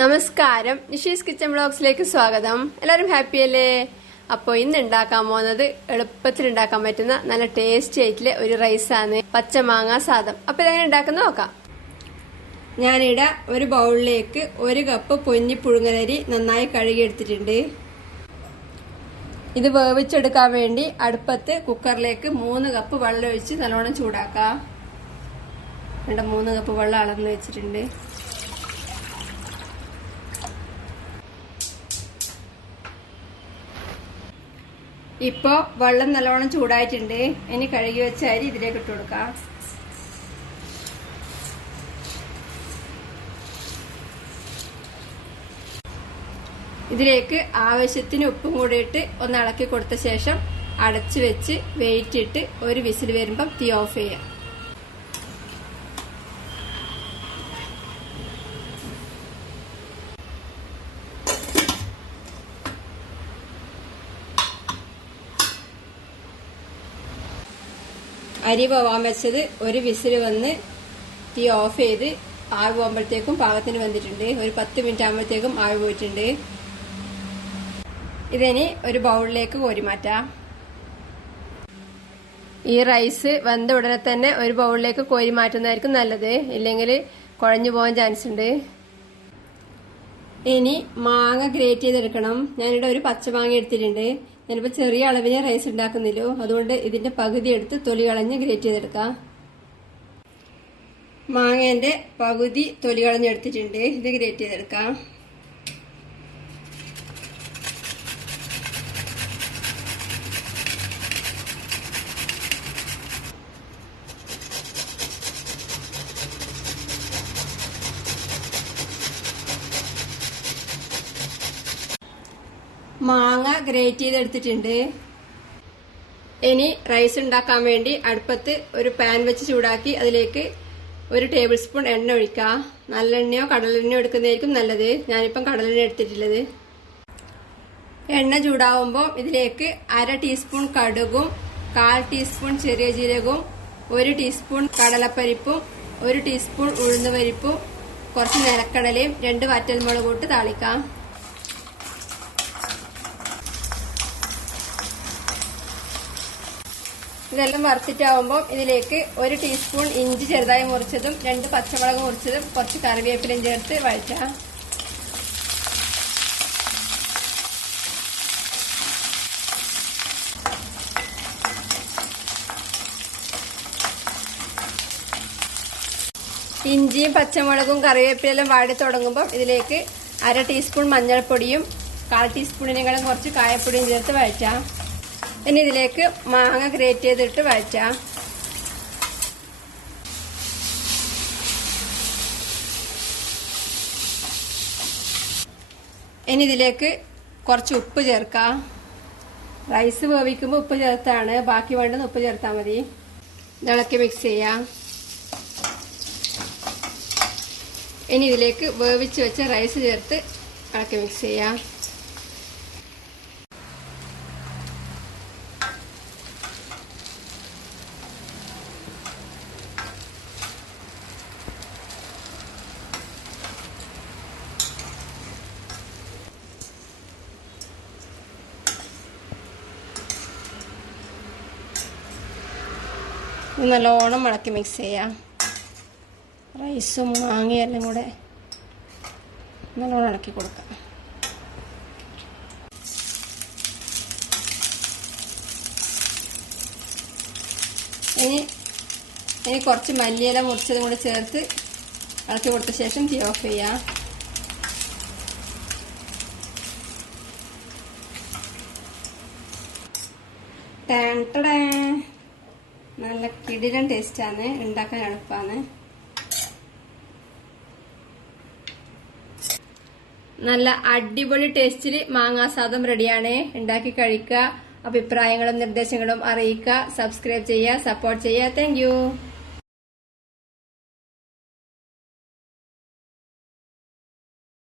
നമസ്കാരം, നിഷീസ് കിച്ചൺ ബ്ലോഗ്സിലേക്ക് സ്വാഗതം. എല്ലാവരും ഹാപ്പി അല്ലേ? അപ്പോൾ ഇന്ന് ഉണ്ടാക്കാൻ പോകുന്നത് എളുപ്പത്തിൽ ഉണ്ടാക്കാൻ പറ്റുന്ന നല്ല ടേസ്റ്റി ആയിട്ടുള്ള ഒരു റൈസാണ്, പച്ചമാങ്ങ സാദം. അപ്പോൾ ഇതെങ്ങനെ ഉണ്ടാക്കുന്ന നോക്കാം. ഞാനിവിടെ ഒരു ബൗളിലേക്ക് 1 കപ്പ് പൊന്നി പുഴുങ്ങലരി നന്നായി കഴുകിയെടുത്തിട്ടുണ്ട്. ഇത് വേവിച്ചെടുക്കാൻ വേണ്ടി അടുപ്പത്ത് കുക്കറിലേക്ക് 3 കപ്പ് വെള്ളം ഒഴിച്ച് നല്ലോണം ചൂടാക്കാം. 3 കപ്പ് വെള്ളം അളന്ന് വെച്ചിട്ടുണ്ട്. ഇപ്പോ വെള്ളം നല്ലോണം ചൂടായിട്ടുണ്ട്. ഇനി കഴുകി വെച്ച അരി ഇതിലേക്ക് ഇട്ട് കൊടുക്കാം. ഇതിലേക്ക് ആവശ്യത്തിന് ഉപ്പും കൂടി ഇട്ട് ഒന്ന് ഇളക്കി കൊടുത്ത ശേഷം അടച്ചു വെച്ച് വെയിറ്റ് ഇട്ട് ഒരു വിസിൽ വരുമ്പം തീ ഓഫ് ചെയ്യാം. അരി പോവാൻ വെച്ചത് ഒരു വിസിൽ വന്ന് തീ ഓഫ് ചെയ്ത് ആവി പോകുമ്പോഴത്തേക്കും പാകത്തിന് വന്നിട്ടുണ്ട്. ഒരു 10 മിനിറ്റ് ആകുമ്പോഴത്തേക്കും ആവി പോയിട്ടുണ്ട്. ഇതിനി ഒരു ബൗളിലേക്ക് കോരി മാറ്റാം. ഈ റൈസ് വെന്ത ഉടനെ തന്നെ ഒരു ബൗളിലേക്ക് കോരി മാറ്റുന്നതായിരിക്കും നല്ലത്, ഇല്ലെങ്കിൽ കുഴഞ്ഞു പോകാൻ ചാൻസ് ഉണ്ട്. ഇനി മാങ്ങ ഗ്രേറ്റ് ചെയ്തെടുക്കണം. ഞാനിവിടെ ഒരു പച്ചമാങ്ങ എടുത്തിട്ടുണ്ട്. ഞാനിപ്പോ ചെറിയ അളവിനെ റൈസ് ഉണ്ടാക്കുന്നില്ലോ, അതുകൊണ്ട് ഇതിന്റെ പകുതി എടുത്ത് തൊലി കളഞ്ഞ് ഗ്രേറ്റ് ചെയ്തെടുക്കാം. മാങ്ങേന്റെ പകുതി തൊലി കളഞ്ഞെടുത്തിട്ടുണ്ട്. ഇത് ഗ്രേറ്റ് ചെയ്തെടുക്കാം. മാങ്ങ ഗ്രേറ്റ് ചെയ്തെടുത്തിട്ടുണ്ട്. ഇനി റൈസ് ഉണ്ടാക്കാൻ വേണ്ടി അടുപ്പത്ത് ഒരു പാൻ വെച്ച് ചൂടാക്കി അതിലേക്ക് 1 ടേബിൾ സ്പൂൺ എണ്ണ ഒഴിക്കാം. നല്ലെണ്ണയോ കടലെണ്ണയോ എടുക്കുന്നതായിരിക്കും നല്ലത്. ഞാനിപ്പം കടലെണ്ണ എടുത്തിട്ടുള്ളത്. എണ്ണ ചൂടാവുമ്പോൾ ഇതിലേക്ക് 1/2 ടീസ്പൂൺ കടുകും 1/4 ടീസ്പൂൺ ചെറിയ ജീരകവും 1 ടീസ്പൂൺ കടലപ്പരിപ്പും 1 ടീസ്പൂൺ ഉഴുന്നുപരിപ്പും കുറച്ച് നിലക്കടലയും 2 വറ്റൽമുളകും ഇട്ട് താളിക്കാം. ഇതെല്ലാം വറുത്തിട്ടാവുമ്പോൾ ഇതിലേക്ക് 1 ടീസ്പൂൺ ഇഞ്ചി ചെറുതായി മുറിച്ചതും 2 പച്ചമുളക് മുറിച്ചതും കുറച്ച് കറിവേപ്പിലയും ചേർത്ത് വഴറ്റാം. ഇഞ്ചിയും പച്ചമുളകും കറിവേപ്പിലെല്ലാം വാടി തുടങ്ങുമ്പോൾ ഇതിലേക്ക് 1/2 ടീസ്പൂൺ മഞ്ഞൾപ്പൊടിയും 1/4 ടീസ്പൂണിനേക്കാളും കുറച്ച് കായപ്പൊടിയും ചേർത്ത് വഴറ്റാം. ഇനി ഇതിലേക്ക് മാങ്ങ ഗ്രേറ്റ് ചെയ്തിട്ട് വഴറ്റാം. ഇനി ഇതിലേക്ക് കുറച്ച് ഉപ്പ് ചേർക്കാം. റൈസ് വേവിക്കുമ്പോൾ ഉപ്പ് ചേർത്താണ്, ബാക്കി വേണ്ടുന്ന ഉപ്പ് ചേർത്താൽ മതി. ഇളക്കി മിക്സ് ചെയ്യാം. ഇനി ഇതിലേക്ക് വേവിച്ച് വെച്ച റൈസ് ചേർത്ത് ഇളക്കി മിക്സ് ചെയ്യാം. നല്ലോണം ഇളക്കി മിക്സ് ചെയ്യാം. റൈസും മാങ്ങയെല്ലാം കൂടെ നല്ലോണം ഇളക്കി കൊടുക്കാം. ഇനി കുറച്ച് മല്ലിയില മുറിച്ചതും കൂടെ ചേർത്ത് ഇളക്കി കൊടുത്ത ശേഷം തീ ഓഫ് ചെയ്യാം. നല്ല കിടിലൻ ടേസ്റ്റാണ്, ഉണ്ടാക്കാൻ എളുപ്പമാണ്. നല്ല അടിപൊളി ടേസ്റ്റിൽ മാങ്ങാ സാദം റെഡിയാണ്. ഉണ്ടാക്കി കഴിക്കുക. അഭിപ്രായങ്ങളും നിർദ്ദേശങ്ങളും അറിയിക്കുക. സബ്സ്ക്രൈബ് ചെയ്യുക, സപ്പോർട്ട് ചെയ്യുക. Thank you.